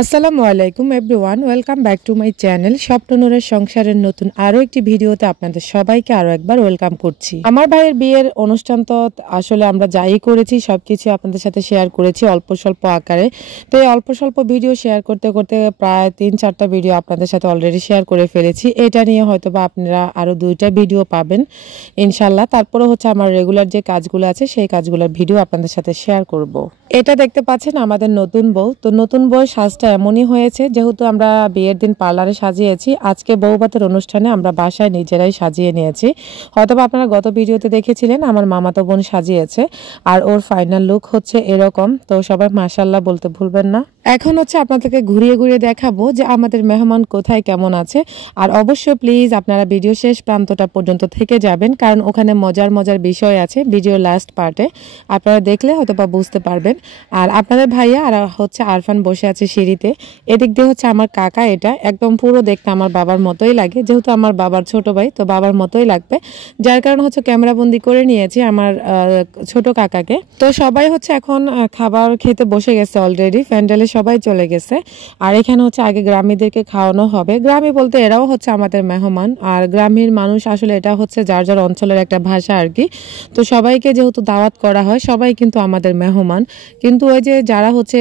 আসসালামু আলাইকুম everyone, welcome back to my channel স্বপ্ননূরের সংসারের নতুন আরও একটি ভিডিওতে আপনাদের সবাইকে আরও একবার ওয়েলকাম করছি। আমার ভাইয়ের বিয়ের অনুষ্ঠান তো আসলে আমরা যাই করেছি সবকিছু আপনাদের সাথে শেয়ার করেছি অল্প স্বল্প আকারে। তো এই অল্প স্বল্প ভিডিও শেয়ার করতে করতে প্রায় 3-4টা ভিডিও আপনাদের সাথে অলরেডি শেয়ার করে ফেলেছি। এটা নিয়ে হয়তো বা আপনারা আরও 2টা ভিডিও পাবেন ইনশাল্লাহ। তারপরে হচ্ছে আমার রেগুলার যে কাজগুলো আছে সেই কাজগুলোর ভিডিও আপনাদের সাথে শেয়ার করব। এটা দেখতে পাচ্ছেন আমাদের নতুন বউ। তো নতুন বউ সাজটা এমনই হয়েছে, যেহেতু আমরা বিয়ের দিন পার্লারে সাজিয়েছি, আজকে বউভাতের অনুষ্ঠানে আমরা বাসায় নিজেরাই সাজিয়ে নিয়েছি। হয়তো আপনারা গত ভিডিওতে দেখেছিলেন আমার মামাতো বোন সাজিয়েছে, আর ওর ফাইনাল লুক হচ্ছে এরকম। তো সবাই মাশাআল্লাহ বলতে ভুলবেন না। এখন হচ্ছে আপনাদেরকে ঘুরিয়ে ঘুরিয়ে দেখাবো যে আমাদের মেহমান কোথায় কেমন আছে। আর অবশ্যই প্লিজ আপনারা ভিডিও শেষ প্রান্তটা পর্যন্ত থেকে যাবেন, কারণ ওখানে মজার মজার বিষয় আছে ভিডিও লাস্ট পার্টে। আপনারা দেখলে হয়তো বা বুঝতে পারবেন। আর আপনাদের ভাইয়া আর হচ্ছে আরফান বসে আছে সিঁড়িতে। এদিক দিয়ে হচ্ছে আমার কাকা, এটা একদম পুরো দেখতে আমার বাবার মতোই লাগে, যেহেতু আমার বাবার ছোট ভাই তো বাবার মতোই লাগবে, যার কারণে হচ্ছে ক্যামেরা বন্দি করে নিয়েছি আমার ছোট কাকাকে। তো সবাই হচ্ছে এখন খাবার খেতে বসে গেছে অলরেডি, প্যান্ডেলে সবাই চলে গেছে। আর এখানে হচ্ছে আগে গ্রামীদেরকে খাওয়ানো হবে। গ্রামী বলতে এরাও হচ্ছে আমাদের মেহমান, আর গ্রামের মানুষ আসলে এটা হচ্ছে যার যার অঞ্চলের একটা ভাষা আর কি। তো সবাইকে যেহেতু দাওয়াত করা হয়, সবাই কিন্তু আমাদের মেহমান। কিন্তু ওই যে যারা হচ্ছে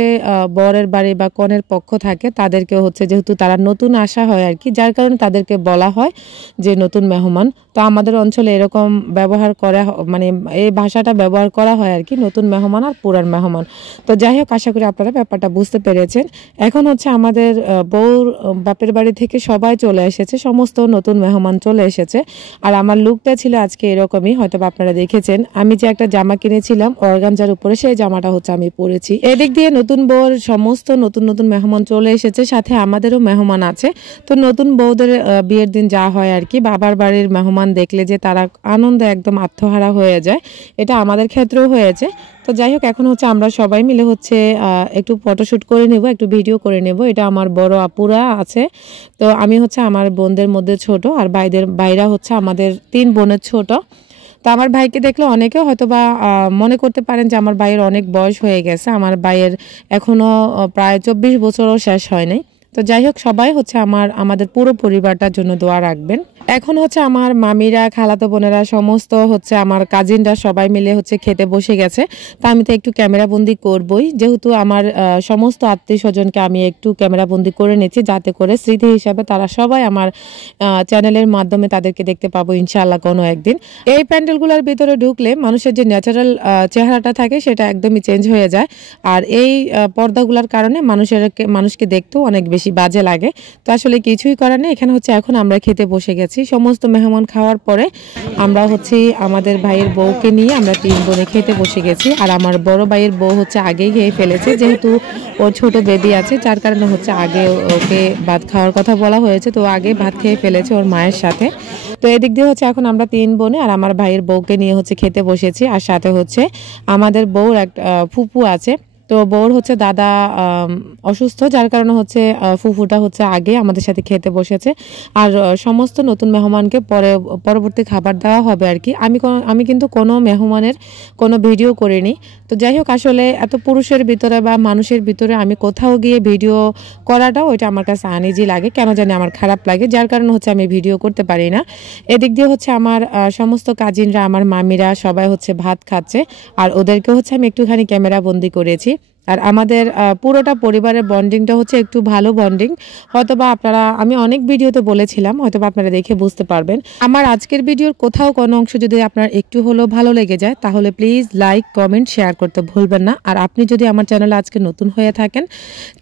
বরের বাড়ি বা কনের পক্ষ থাকে তাদেরকে হচ্ছে যেহেতু তারা নতুন আসা হয় আর কি, যার কারণে তাদেরকে বলা হয় যে নতুন মেহমান। তো আমাদের অঞ্চলে এরকম ব্যবহার করা, মানে এই ভাষাটা ব্যবহার করা হয় আর কি, নতুন মেহমান আর পুরান মেহমান। তো যাই হোক, আশা করি আপনারা ব্যাপারটা বুঝতে পেরেছেন। এখন হচ্ছে আমাদের বউর বাপের বাড়ি থেকে সবাই চলে এসেছে, সমস্ত নতুন মেহমান চলে এসেছে। আর আমার লুকটা ছিল আজকে এরকমই, হয়তো আপনারা দেখেছেন আমি যে একটা জামা কিনেছিলাম অর্গানজার উপরে, সেই জামাটা হচ্ছে আমি পরেছি। এদিক দিয়ে নতুন বউর সমস্ত নতুন নতুন মেহমান চলে এসেছে, সাথে আমাদেরও মেহমান আছে। তো নতুন বউদের বিয়ের দিন যা হয় আর কি, বাবার বাড়ির মেহমান দেখলে যে তারা আনন্দে একদম আত্মহারা হয়ে যায়, এটা আমাদের ক্ষেত্রেও হয়েছে। তো যাই হোক, এখন হচ্ছে আমরা সবাই মিলে হচ্ছে একটু ফটোশ্যুট করে নেব, একটু ভিডিও করে নেব। এটা আমার বড় আপুরা আছে, তো আমি হচ্ছে আমার বোনদের মধ্যে ছোট, আর ভাইরা হচ্ছে আমাদের 3 বোনের ছোট। তো আমার ভাইকে দেখলে অনেকে হয়তো বা মনে করতে পারেন যে আমার ভাইয়ের অনেক বয়স হয়ে গেছে। আমার ভাইয়ের এখনো প্রায় 24 বছরও শেষ হয় নাই। তো যাই হোক, সবাই হচ্ছে আমাদের পুরো পরিবারটার জন্য দোয়া রাখবেন। এখন হচ্ছে আমার মামিরা, খালাতো বোনেরা, সমস্ত হচ্ছে আমার কাজিনরা সবাই মিলে হচ্ছে খেতে বসে গেছে। তা আমি তো একটু ক্যামেরা বন্দি করবই, যেহেতু আমার সমস্ত আত্মীয় স্বজনকে আমি একটু ক্যামেরা বন্দি করে নিয়েছি, যাতে করে স্মৃতি হিসাবে তারা সবাই আমার চ্যানেলের মাধ্যমে তাদেরকে দেখতে পাবো ইনশাআল্লাহ কোনো একদিন। এই প্যান্ডেলগুলোর ভিতরে ঢুকলে মানুষের যে ন্যাচারাল চেহারাটা থাকে সেটা একদমই চেঞ্জ হয়ে যায়। আর এই পর্দাগুলোর কারণে মানুষকে দেখতেও অনেক বেশি বাজে লাগে। তো আসলে কিছুই করার নেই। এখানে হচ্ছে এখন আমরা খেতে বসে গেছি। সমস্ত মেহমান খাওয়ার পরে আমরা হচ্ছে আমাদের ভাইয়ের বউকে নিয়ে আমরা 3 বোনে খেতে বসে গেছি। আর আমার বড় ভাইয়ের বউ হচ্ছে আগেই খেয়ে ফেলেছে, যেহেতু ওর ছোট বেবি আছে, যার কারণে হচ্ছে আগে ওকে ভাত খাওয়ার কথা বলা হয়েছে, তো আগে ভাত খেয়ে ফেলেছে ওর মায়ের সাথে। তো এদিক দিয়ে হচ্ছে এখন আমরা 3 বোনে আর আমার ভাইয়ের বউকে নিয়ে হচ্ছে খেতে বসেছি। আর সাথে হচ্ছে আমাদের বউর একটা ফুপু আছে। তো বউর হচ্ছে দাদা অসুস্থ, যার কারণে হচ্ছে ফুফুটা হচ্ছে আগে আমাদের সাথে খেতে বসেছে। আর সমস্ত নতুন মেহমানকে পরবর্তী খাবার দেওয়া হবে আর কি। আমি কিন্তু কোনো মেহমানের কোনো ভিডিও করিনি। তো যাই হোক, আসলে এত পুরুষের ভিতরে বা মানুষের ভিতরে আমি কোথাও গিয়ে ভিডিও করাটাও ওইটা আমার কাছে আনইজি লাগে, কেন জানি আমার খারাপ লাগে, যার কারণে হচ্ছে আমি ভিডিও করতে পারি না। এদিক দিয়ে হচ্ছে আমার সমস্ত কাজিনরা, আমার মামিরা সবাই হচ্ছে ভাত খাচ্ছে, আর ওদেরকে হচ্ছে আমি একটুখানি ক্যামেরা বন্দি করেছি। আর আমাদের পুরোটা পরিবারের বন্ডিংটা হচ্ছে একটু ভালো বন্ডিং। হয়তোবা আমি অনেক ভিডিওতে বলেছিলাম, হয়তোবা আপনারা দেখে বুঝতে পারবেন। আমার আজকের ভিডিওর কোথাও কোনো অংশ যদি আপনার একটু হলেও ভালো লেগে যায়, তাহলে প্লিজ লাইক, কমেন্ট, শেয়ার করতে ভুলবেন না। আর আপনি যদি আমার চ্যানেলে আজকে নতুন হয়ে থাকেন,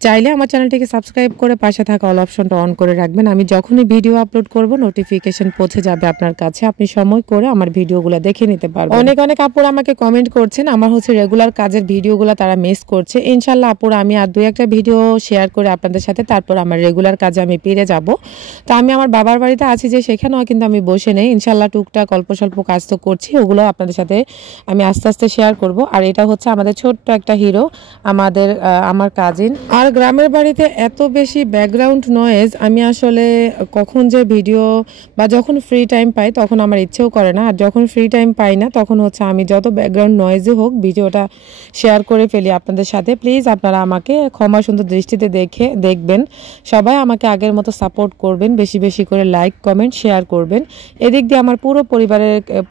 চাইলে আমার চ্যানেলটিকে সাবস্ক্রাইব করে পাশে থাকা অল অপশনটা অন করে রাখবেন। আমি যখনই ভিডিও আপলোড করব নোটিফিকেশন পৌঁছে যাবে আপনার কাছে, আপনি সময় করে আমার ভিডিওগুলো দেখে নিতে পারবেন। অনেক আপুরা আমাকে কমেন্ট করছেন আমার হচ্ছে রেগুলার কাজের ভিডিওগুলো তারা মিস করছে। ইনশাল্লাহ আপুরা, আমি আর 2-1টা ভিডিও শেয়ার করে আপনাদের সাথে তারপর আমার রেগুলার কাজে আমি ফিরে যাব। তো আমি আমার বাবার বাড়িতে আছি যে, সেখানেও কিন্তু আমি বসে নেই। ইনশাল্লাহ টুকটাক অল্প স্বল্প কাজ তো করছি, ওগুলো আপনাদের সাথে আমি আস্তে আস্তে শেয়ার করব। আর এটা হচ্ছে আমাদের ছোট্ট একটা হিরো, আমার কাজিন। আর গ্রামের বাড়িতে এত বেশি ব্যাকগ্রাউন্ড নয়েজ, আমি আসলে কখন যে ভিডিও বা যখন ফ্রি টাইম পাই তখন আমার ইচ্ছেও করে না, আর যখন ফ্রি টাইম পাই না তখন হচ্ছে আমি যত ব্যাকগ্রাউন্ড নয়েজই হোক ভিডিওটা শেয়ার করে ফেলি আপনাদের সাথে। সাথে। প্লিজ আপনারা আমাকে ক্ষমা সুন্দর দৃষ্টিতে দেখবেন। সবাই আমাকে আগের মতো সাপোর্ট করবেন, বেশি বেশি করে লাইক কমেন্ট শেয়ার করবেন। এদিক দিয়ে আমার পুরো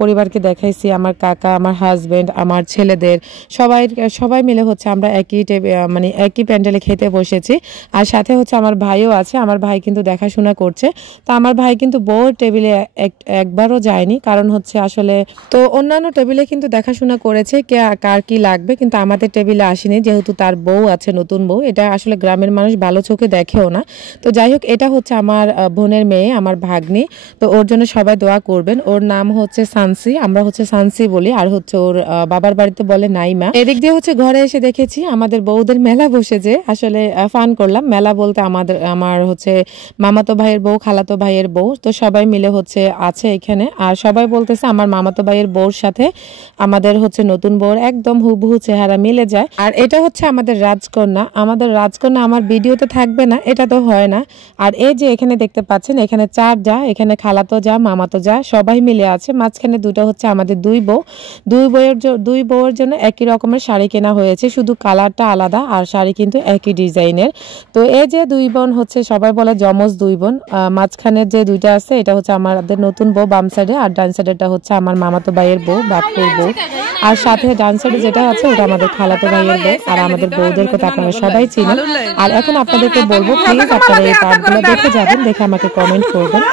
পরিবারকে দেখাইছি, আমার কাকা, আমার হাজব্যান্ড, আমার ছেলেদের সবাই মিলে হচ্ছে আমরা একই প্যান্ডেলে খেতে বসেছি। আর সাথে হচ্ছে আমার ভাইও আছে, আমার ভাই কিন্তু দেখাশোনা করছে। তো আমার ভাই কিন্তু বউর টেবিলে একবারও যায়নি, কারণ হচ্ছে আসলে তো অন্যান্য টেবিলে কিন্তু দেখাশোনা করেছে কার কি লাগবে, কিন্তু আমাদের টেবিলে আসেনি, যেহেতু তার বউ আছে, নতুন বউ। এটা আসলে গ্রামের মানুষ ভালো চোখে দেখেও না। তো যাই হোক, এটা হচ্ছে আমার বোনের মেয়ে, আমার ভাগ্নি। তো ওর জন্য সবাই দোয়া করবেন। ওর নাম হচ্ছে সানসি, আমরা হচ্ছে সানসি বলি, আর হচ্ছে ওর বাবার বাড়িতে বলে নাইমা। এদিক দিয়ে হচ্ছে ঘরে এসে দেখেছি আমাদের বউদের মেলা বসেছে। আসলে ফান করলাম। মেলা বলতে আমার হচ্ছে মামাতো ভাইয়ের বউ, খালাতো ভাইয়ের বউ, তো সবাই মিলে হচ্ছে আছে এখানে। আর সবাই বলতেছে আমার মামাতো ভাইয়ের বউর সাথে আমাদের হচ্ছে নতুন বউর একদম হুবহু চেহারা মিলে যায়। আর এটা হচ্ছে আমাদের রাজকন্যা। আমার ভিডিওতে থাকবে না, এটা তো হয় না। আর এই যে এখানে দেখতে পাচ্ছেন, এখানে 4 যা, এখানে খালাতো যা, মামাতো যা, সবাই মিলে আছে। মাঝখানে দুটো হচ্ছে আমাদের দুই বউয়ের জন্য একই রকমের শাড়ি কেনা হয়েছে, শুধু কালারটা আলাদা, আর শাড়ি কিন্তু একই ডিজাইনের। তো এই যে 2 বোন হচ্ছে, সবাই বলে যমজ 2 বোন। মাঝখানের যে 2টা আছে, এটা হচ্ছে আমাদের নতুন বউ বাম সাইডে, আর ডান সাইডেটা হচ্ছে আমার মামাতো ভাইয়ের বউ, বাপুর বউ। আর সাথে ডান সাইডে যেটা আছে ওটা আমাদের খালাতো ভাইয়ের বউ। আর আমাদের বউদের কথা আপনারা সবাই চিনেন। আর এখন আপনাদেরকে বলবো, প্লিজ আপনারা এই পার্টগুলো দেখে যাবেন, দেখে আমাকে কমেন্ট করবেন।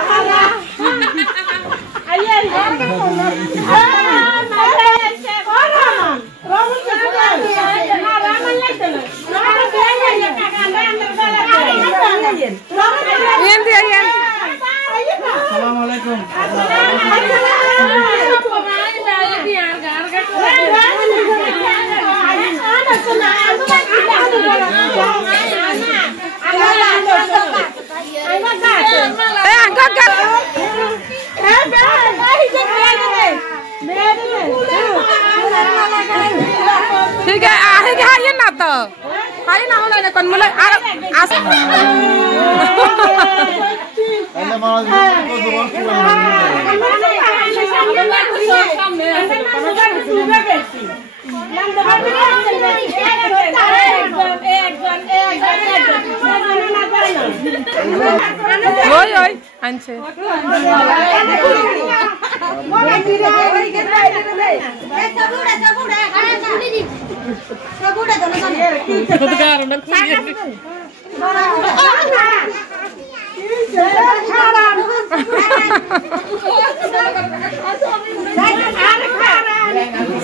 ठीक है आइए ना तो आइए ना होला कौन बोले ওই আনছে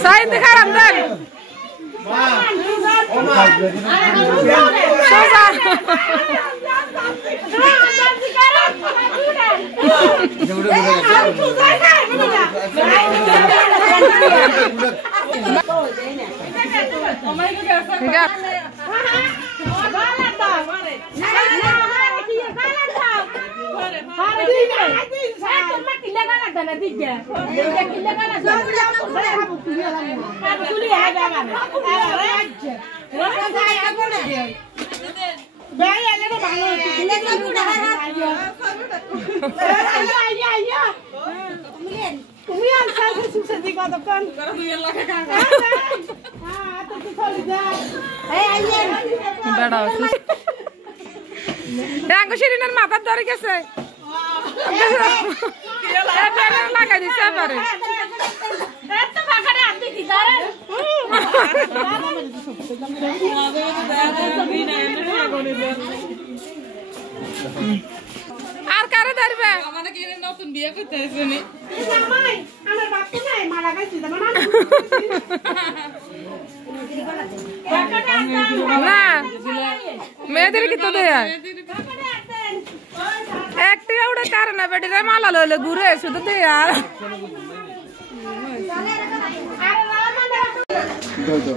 साइन दिखा रमजान শিরিনের মাথার ধরে গেছে লাগাই দিচ্ছে এবারে আর কারে ধরবে নতুন বিয়ে করতে আসেনি না মেয়েদের কি তো দেয় একটি উড়ে কারণ বেটিরা মালা লইলে ঘুরে শুধু দেয় আর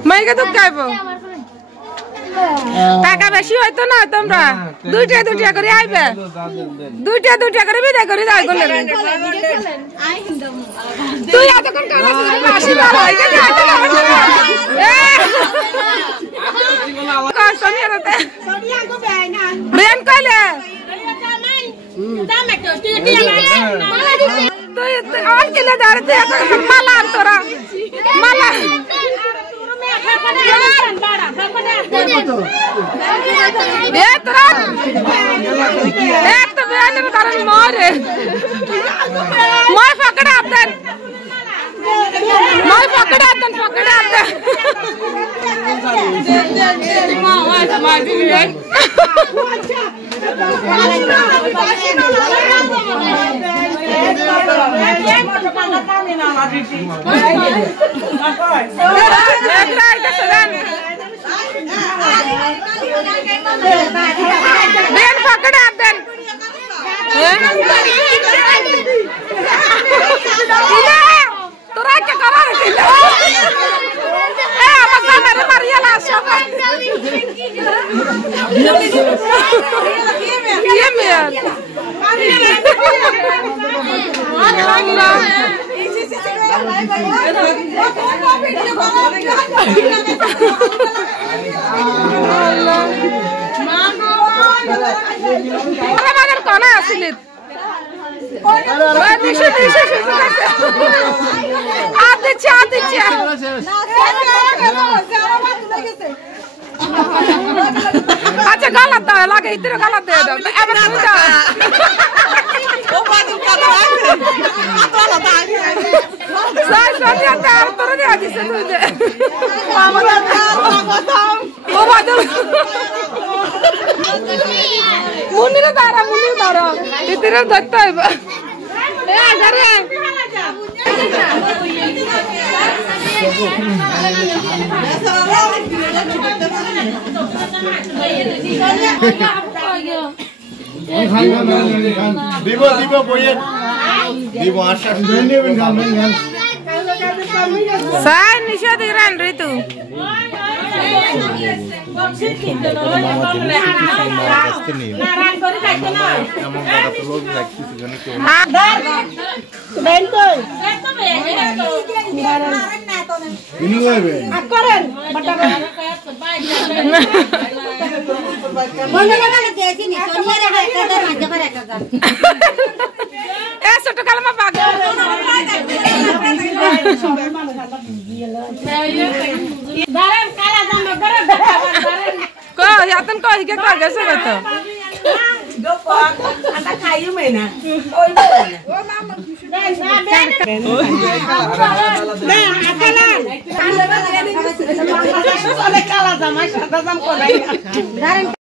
মাইকে তো খাইবো টাকা বেশি হয়তো না তোমরা দুইটা করে আইবে দুইটা করে বিদায় করে যাই করলে তুই এতক্ষণ কাজ মাসি ভালো হইছে বেন কইলে তুই আর কেলে দাঁড়াতে মালা তোরা মালা अच्छा गलत लगे इतने गलत दे दो मुन्नी दारा इतने धरता है Dibo boyet. Dibo aşağı. Saya Nisha Tiran Ritu. Yatin kau hingga kau gak sih betul? Anak kayu mana? Oh,